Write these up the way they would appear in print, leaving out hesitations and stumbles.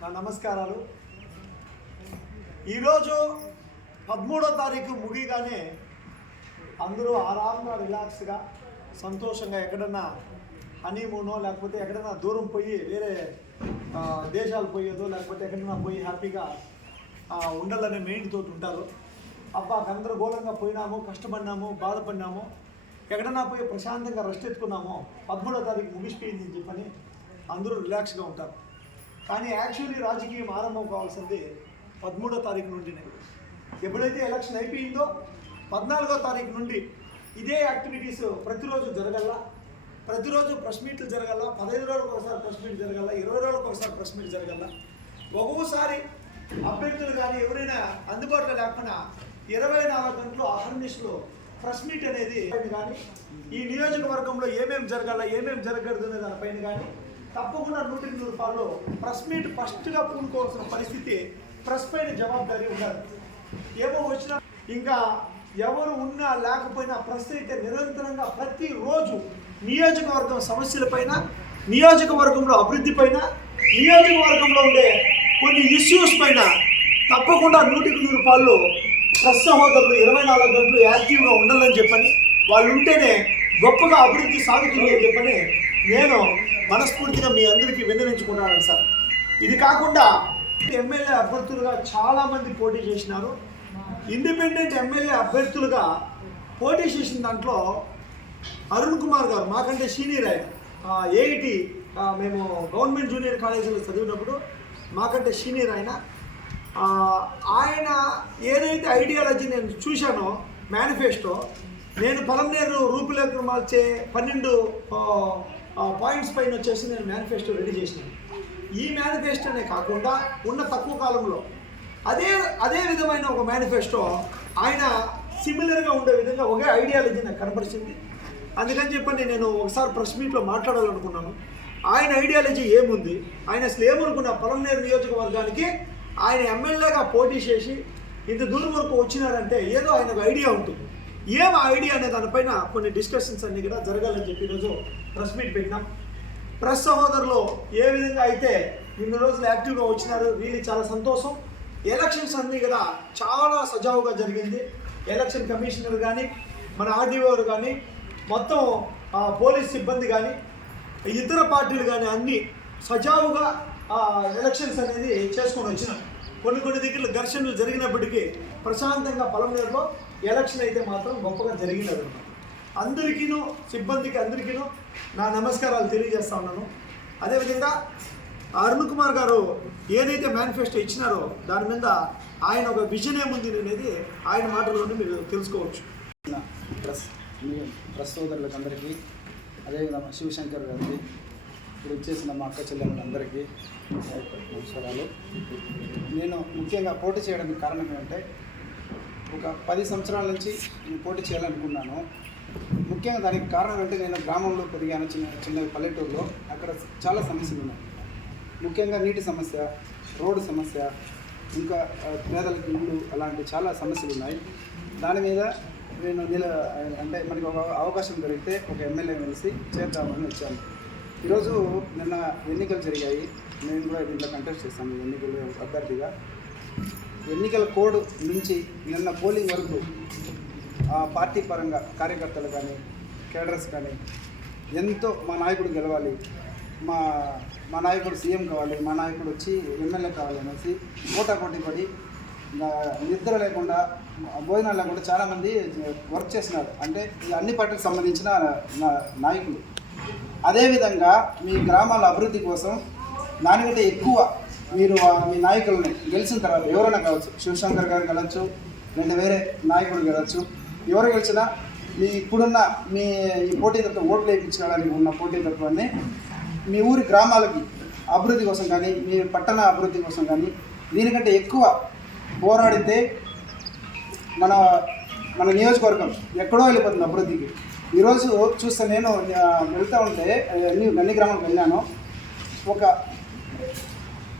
నా నమస్కారాలు. ఈరోజు 13వ తారీఖు ముగిగానే అందరూ ఆరాంగా రిలాక్స్గా సంతోషంగా ఎక్కడన్నా హనీమూనో లేకపోతే ఎక్కడన్నా దూరం పోయి వేరే దేశాలు పోయేదో లేకపోతే ఎక్కడన్నా పోయి హ్యాపీగా ఉండాలనే మెయిన్ తోటి ఉంటారు. అబ్బా గందరగోళంగా పోయినాము, కష్టపడినాము, బాధపడినాము, ఎక్కడన్నా పోయి ప్రశాంతంగా రెస్ట్ ఎత్తుకున్నాము, 13వ తారీఖు ముగిసిపోయిందని చెప్పని అందరూ రిలాక్స్గా ఉంటారు. కానీ యాక్చువల్లీ రాజకీయం ఆరంభం కావాల్సింది 13వ తారీఖు నుండినే. ఎప్పుడైతే ఎలక్షన్ అయిపోయిందో 14వ తారీఖు నుండి ఇదే యాక్టివిటీస్ ప్రతిరోజు జరగల, ప్రతిరోజు ప్రెస్ మీట్లు జరగల, 15 రోజులకు ఒకసారి ప్రెస్ మీట్ జరగల, 20 రోజులకు ఒకసారి ప్రెస్ మీట్ జరగల. ఒక్కొక్కసారి అభ్యర్థులు కానీ ఎవరైనా అందుబాటులో లేకుండా 24 గంటలు అహర్నిశలు ప్రెస్ మీట్ అనేది కానీ ఈ నియోజకవర్గంలో ఏమేమి జరగాల ఏమేమి జరగదు అనే దానిపైన కానీ తప్పకుండా 100 రూపాయలు ప్రెస్ మీట్ ఫస్ట్గా పూనుకోవాల్సిన పరిస్థితి ప్రెస్ పైన జవాబుదారీ ఉండాలి. ఏమో వచ్చినా ఇంకా ఎవరు ఉన్నా లేకపోయినా ప్రెస్ అయితే నిరంతరంగా ప్రతిరోజు నియోజకవర్గం సమస్యలపైన, నియోజకవర్గంలో అభివృద్ధి పైన, నియోజకవర్గంలో ఉండే కొన్ని ఇష్యూస్ పైన తప్పకుండా 100 రూపాయలు ప్రెస్ సహోదరులు 24 గంటలు యాక్టివ్గా ఉండాలని చెప్పని, వాళ్ళు ఉంటేనే గొప్పగా అభివృద్ధి సాగుతుంది అని చెప్పని నేను మనస్ఫూర్తిగా మీ అందరికీ విన్నవించుకున్నాను సార్. ఇది కాకుండా ఎమ్మెల్యే అభ్యర్థులుగా చాలామంది పోటీ చేసినారు. ఇండిపెండెంట్ ఎమ్మెల్యే అభ్యర్థులుగా పోటీ చేసిన దాంట్లో అరుణ్ కుమార్ గారు మాకంటే సీనియర్ ఆయన, ఏఐటి మేము గవర్నమెంట్ జూనియర్ కాలేజీలో చదివినప్పుడు మాకంటే సీనియర్ ఆయన ఏదైతే ఐడియాలజీ నేను చూశానో మేనిఫెస్టో, నేను పలమనేరు రూపురేఖలు మార్చే 12 పాయింట్స్ పైన వచ్చేసి నేను మేనిఫెస్టో రెడీ చేసినాను. ఈ మేనిఫెస్టోనే కాకుండా ఉన్న తక్కువ కాలంలో అదే విధమైన ఒక మేనిఫెస్టో ఆయన సిమిలర్గా ఉండే విధంగా ఒకే ఐడియాలజీ నాకు కనపరిచింది. అందుకని చెప్పని నేను ఒకసారి ప్రెస్ మీట్లో మాట్లాడాలనుకున్నాను. ఆయన ఐడియాలజీ ఏముంది, ఆయన అసలు ఏమనుకున్న పలమనేరు నియోజకవర్గానికి ఆయన ఎమ్మెల్యేగా పోటీ చేసి ఇంత దూరం వరకు వచ్చినారంటే ఏదో ఆయనకు ఐడియా ఉంటుంది. ఏం ఐడియా అనే దానిపైన కొన్ని డిస్కషన్స్ అన్నీ కూడా జరగాలని చెప్పి ఈరోజు ప్రెస్ మీట్ పెట్టినాం. ప్రెస్ సహోదరులు ఏ విధంగా అయితే ఇన్ని రోజులు యాక్టివ్గా వచ్చినారు, వీళ్ళు చాలా సంతోషం. ఎలక్షన్స్ అన్నీ కూడా చాలా సజావుగా జరిగింది. ఎలక్షన్ కమిషనర్ కానీ, మన ఆర్డీఓ కానీ, మొత్తం పోలీస్ సిబ్బంది కానీ, ఇతర పార్టీలు కానీ అన్నీ సజావుగా ఎలక్షన్స్ అనేది చేసుకొని వచ్చినాం. కొన్ని దగ్గర ఘర్షణలు జరిగినప్పటికీ ప్రశాంతంగా పలమనేరులో ఎలక్షన్ అయితే మాత్రం గొప్పగా జరిగినది. అందరికీను సిబ్బందికి అందరికీను నా నమస్కారాలు తెలియజేస్తా ఉన్నాను. అదేవిధంగా అరుణ్ కుమార్ గారు ఏదైతే మేనిఫెస్టో ఇచ్చినారో దాని మీద ఆయన ఒక విజన్ ఏముంది అనేది ఆయన మాటల్లోనే మీరు తెలుసుకోవచ్చు. ప్రెస్ సోదరులకు అందరికీ, అదేవిధంగా శివశంకర్ గారికి, ఇప్పుడు వచ్చేసిన మా అక్క చెల్లెళ్ళందరికీ నమస్కారాలు. నేను ముఖ్యంగా పోటీ చేయడానికి కారణం ఏంటంటే ఒక 10 సంవత్సరాల నుంచి నేను పోటీ చేయాలనుకున్నాను. ముఖ్యంగా దానికి కారణం అంటే నేను గ్రామంలో పెరిగాను, చిన్న పల్లెటూరులో. అక్కడ చాలా సమస్యలు ఉన్నాయి. ముఖ్యంగా నీటి సమస్య, రోడ్డు సమస్య, ఇంకా పేదలకు ఇళ్ళు, అలాంటి చాలా సమస్యలు ఉన్నాయి. దాని మీద నేను అంటే మనకి ఒక అవకాశం దొరికితే ఒక ఎమ్మెల్యే కలిసి చేద్దామని వచ్చాను. ఈరోజు నిన్న ఎన్నికలు జరిగాయి. నేను కూడా దీంట్లో కంటెస్ట్ చేస్తాను ఎన్నికలు అభ్యర్థిగా. ఎన్నికల కోడ్ నుంచి నిన్న పోలింగ్ వరకు పార్టీ పరంగా కార్యకర్తలు కానీ, కేడర్స్ కానీ ఎంతో మా నాయకుడు గెలవాలి, మా నాయకుడు సీఎం కావాలి, మా నాయకుడు వచ్చి ఎమ్మెల్యే కావాలి అనేసి పోటాపోటీ పడి నిద్ర లేకుండా, భోజనాలు లేకుండా చాలామంది వర్క్ చేసినారు. అంటే అన్ని పార్టీలకు సంబంధించిన నాయకులు. అదేవిధంగా మీ గ్రామాల అభివృద్ధి కోసం దానికంటే ఎక్కువ మీరు మీ నాయకులని గెలిచిన తర్వాత ఎవరైనా కావచ్చు, శివశంకర్ గారు గెలవచ్చు, లేదా వేరే నాయకుడు గెలవచ్చు, ఎవరు గెలిచినా మీ ఇప్పుడున్న మీ ఈ పోటీతత్వం ఓట్లు వేయించడానికి ఉన్న పోటీతత్వాన్ని మీ ఊరి గ్రామాలకి అభివృద్ధి కోసం కానీ, మీ పట్టణ అభివృద్ధి కోసం కానీ దీనికంటే ఎక్కువ పోరాడితే మన నియోజకవర్గం ఎక్కడో వెళ్ళిపోతుంది అభివృద్ధికి. ఈరోజు చూస్తే నేను వెళ్తూ ఉంటే గన్ని గ్రామాలకు వెళ్ళాను. ఒక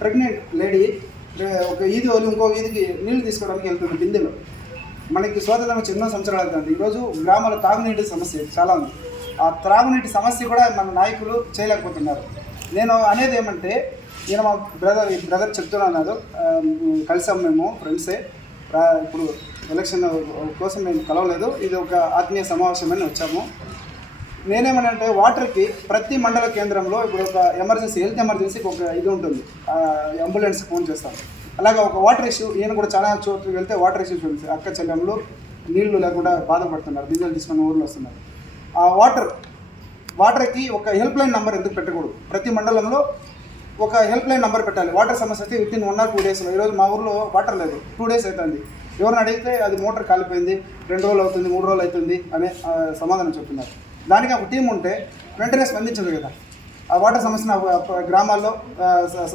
ప్రెగ్నెంట్ లేడీ ఒక ఈది వదిలి ఇంకో ఈదికి నీళ్లు తీసుకోవడానికి వెళ్తుంది బిందెలో. మనకి స్వాతంత్రం వచ్చి ఎన్నో సంవత్సరాలు అవుతుంది. ఈరోజు గ్రామాల తాగునీటి సమస్య చాలా ఉంది. ఆ త్రాగునీటి సమస్య కూడా మన నాయకులు చేయలేకపోతున్నారు. నేను అనేది ఏమంటే ఈయన మా బ్రదర్ చెప్తున్నారు, కలిసాం మేము ఫ్రెండ్సే. ఇప్పుడు ఎలక్షన్ కోసం మేము కలవలేదు, ఇది ఒక ఆత్మీయ సమావేశమని వచ్చాము. నేనేమనంటే వాటర్కి ప్రతి మండల కేంద్రంలో ఇప్పుడు ఒక ఎమర్జెన్సీ, హెల్త్ ఎమర్జెన్సీకి ఒక ఇది ఉంటుంది, అంబులెన్స్ ఫోన్ చేస్తాం. అలాగే ఒక వాటర్ ఇష్యూ, ఈయన కూడా చాలా చోట్లకి వెళ్తే వాటర్ ఇష్యూస్ ఉంది. అక్క చెల్లెమ్మలు నీళ్లు లేకుండా బాధపడుతున్నారు, బిందెలు తీసుకొని ఊర్లో వస్తున్నారు. ఆ వాటర్కి ఒక హెల్ప్ లైన్ నెంబర్ ఎందుకు పెట్టకూడదు? ప్రతి మండలంలో ఒక హెల్ప్ లైన్ నెంబర్ పెట్టాలి. వాటర్ సమస్య అయితే విత్ ఇన్ 1 or 2 daysలో. ఈరోజు మా ఊర్లో వాటర్ లేదు, 2 days అవుతుంది. ఎవరిని అడిగితే అది మోటార్ కాలిపోయింది, 2 రోజులు అవుతుంది, 3 రోజులు అవుతుంది అనే సమాధానం చెప్తున్నారు. దానికి ఒక టీం ఉంటే వెంటనే స్పందించదు కదా. ఆ వాటర్ సమస్యను గ్రామాల్లో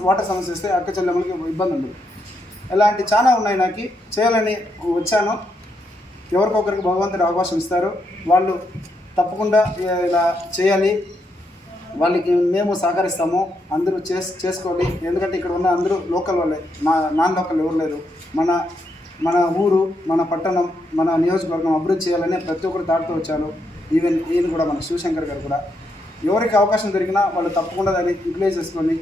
వాటర్ సమస్య వస్తే అక్క చెల్లెమ్మలకి ఇబ్బంది ఉండదు. ఇలాంటి చాలా ఉన్నాయి, నాకు చేయాలని వచ్చాను. ఎవరికొకరికి భగవంతుడు అవకాశం ఇస్తారు, వాళ్ళు తప్పకుండా ఇలా చేయాలి. వాళ్ళకి మేము సహకరిస్తాము, అందరూ చేసుకోవాలి. ఎందుకంటే ఇక్కడ ఉన్న అందరూ లోకల్ వాళ్ళే, నాన్ లోకల్ ఎవరు లేరు. మన ఊరు, మన పట్టణం, మన నియోజకవర్గం అభివృద్ధి చేయాలని ప్రతి ఒక్కరు తాడుతూ వచ్చాను. ఈవెన్ ఈయన కూడా, మన శివశంకర్ గారు కూడా. ఎవరికి అవకాశం దొరికినా వాళ్ళు తప్పకుండా దాన్ని యూటిలైజ్ చేసుకొని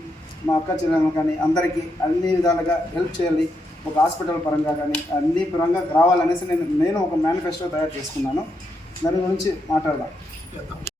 మా అక్క చెల్లెమ్మలు కానీ అందరికీ అన్ని విధాలుగా హెల్ప్ చేయాలి. ఒక హాస్పిటల్ పరంగా కానీ అన్ని పరంగా రావాలనేసి నేను ఒక మేనిఫెస్టో తయారు చేసుకున్నాను. దాని గురించి మాట్లాడదాం.